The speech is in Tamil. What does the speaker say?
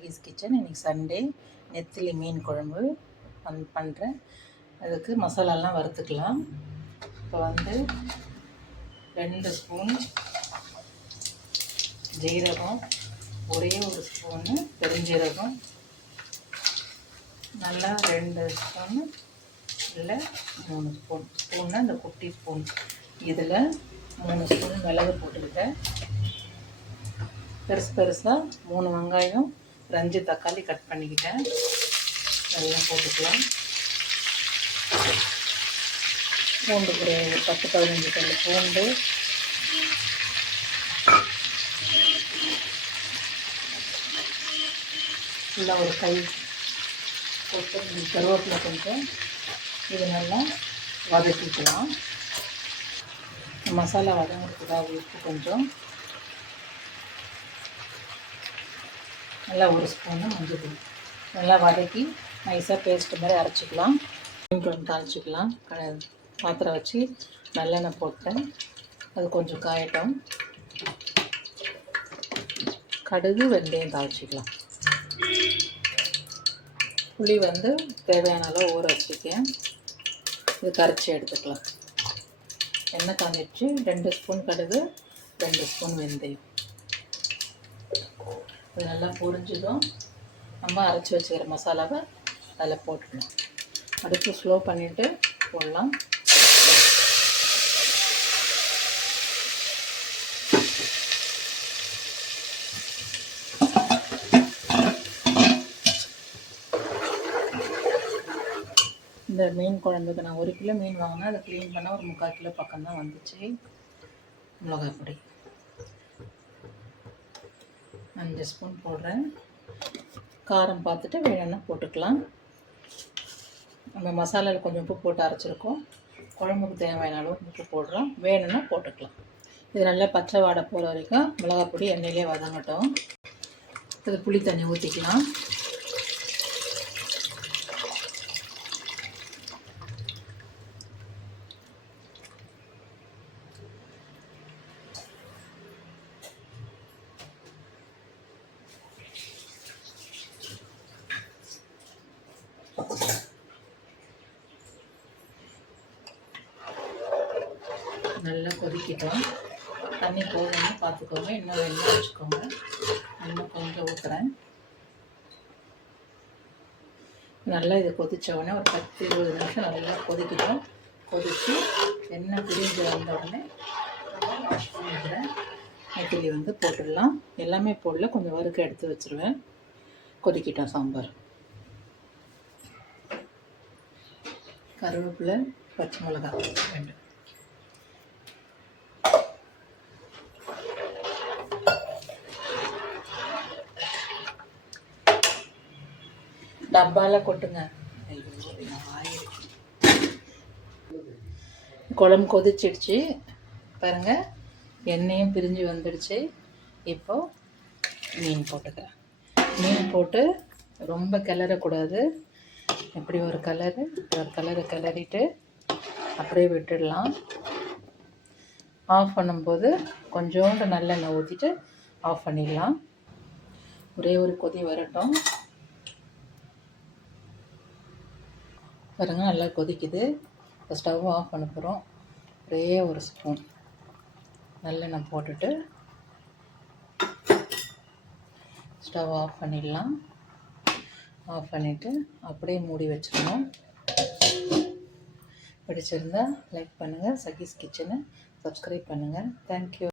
சகீஸ் கிச்சன். இன்றைக்கி சண்டே, நெத்திலி மீன் குழம்பு பண்ணுறேன். அதுக்கு மசாலாலாம் வறுத்துக்கலாம். இப்போ 2 ஸ்பூன் ஜீரகம், ஒரே ஒரு ஸ்பூனு பெருஞ்சீரகம், நல்லா 2 ஸ்பூனு இல்லை 3 ஸ்பூன்னா இந்த குட்டி ஸ்பூன், இதில் 3 ஸ்பூன் மிளகு போட்டுக்கிட்டேன். பெருசாக 3 வெங்காயம், 5 தக்காளி கட் பண்ணிக்கிட்டேன். எல்லாம் போட்டுக்கலாம். பூண்டு ஒரு 10-15 பல்லு பூண்டு, ஃபுல்லாக ஒரு கை போட்டு கருவேப்பிலை கொஞ்சம், இது நல்லா வதக்கிக்கலாம். மசாலா வதங்கிறதுக்காக உப்பு கொஞ்சம், நல்லா 1 ஸ்பூனு மஞ்சள் தூள், நல்லா வதக்கி நைஸாக பேஸ்ட்டு மாதிரி அரைச்சிக்கலாம். கொஞ்சம் தாளிச்சிக்கலாம். பாத்திரம் வச்சு நல்லெண்ணெய் போட்டேன், அது கொஞ்சம் காயட்டும். கடுகு வெந்தயம் தாளிச்சிக்கலாம். புளி தேவையான அளவு ஊற வச்சுக்கேன். இது கரைச்சி எடுத்துக்கலாம். எண்ணெய் காஞ்சிடுச்சு. 2 ஸ்பூன் கடுகு, 2 ஸ்பூன் வெந்தயம். இது நல்லா பொரிஞ்சதும் நம்ம அரைச்சி வச்சுக்கிற மசாலாவை அதில் போட்டுக்கணும். அடுப்பு ஸ்லோ பண்ணிவிட்டு போடலாம். இந்த மீன் குழம்புக்கு நான் 1 கிலோ மீன் வாங்கினேன். அதை க்ளீன் பண்ணால் ஒரு 3/4 கிலோ பக்கம் தான் வந்துச்சு. மிளகாய் பொடி 5 ஸ்பூன் போடுறேன். காரம் பார்த்துட்டு வேணும்னா போட்டுக்கலாம். நம்ம மசாலாவில் கொஞ்சம் உப்பு போட்டு அரைச்சிருக்கோம். குழம்புக்கு தேவையான அளவு உப்பு போடுறோம். வேணும்னா போட்டுக்கலாம். இது நல்லா பச்சை வாடை போகிற வரைக்கும் மிளகாய் பொடி எண்ணெயிலே வதங்கட்டும். இது புளி தண்ணி ஊற்றிக்கலாம். நல்லா கொதிக்கிட்டோம். தண்ணி போகணும்னு பார்த்துக்கோங்க. இன்னும் வேணும்னு வச்சுக்கோங்க. இன்னும் கொஞ்சம் ஊற்றுறேன். நல்லா இது கொதித்தவுடனே ஒரு 10-20 நிமிஷம் நல்லா கொதிக்கிட்டோம். கொதித்து எண்ணெய் பிரிஞ்சு வந்த உடனே வாஷ் பண்ணிக்கிறேன். நெத்திலி போட்டுடலாம். எல்லாமே போடல, கொஞ்சம் வறுக்க எடுத்து வச்சுருவேன். கொதிக்கிட்டோம் சாம்பார். கருவேப்பிலை, பச்சை மிளகாய் 2. டப்பாவில் கொட்டுங்க. குழம்பு கொதிச்சிடுச்சு பாருங்கள். எண்ணெயும் பிரிஞ்சு வந்துடுச்சு. இப்போது மீன் போட்டுக்கிறேன். மீன் போட்டு ரொம்ப கிளறக்கூடாது. இப்படி ஒரு கலரை கிளறிட்டு அப்படியே விட்டுடலாம். ஆஃப் பண்ணும்போது கொஞ்சோண்டு நல்லெண்ணெய் ஊற்றிட்டு ஆஃப் பண்ணிடலாம். ஒரே ஒரு கொதி வரட்டும். பாருங்கள், நல்லா கொதிக்குது. இப்போ ஸ்டவ் ஆஃப் பண்ண போகிறோம். ஒரே ஒரு ஸ்பூன் நல்லெண்ணெய் போட்டுட்டு ஸ்டவ் ஆஃப் பண்ணிடலாம். ஆஃப் பண்ணிவிட்டு அப்படியே மூடி வச்சிடணும். பிடிச்சிருந்தால் லைக் பண்ணுங்கள். சகீஸ் கிச்சனை சப்ஸ்கிரைப் பண்ணுங்கள். தேங்க்யூ.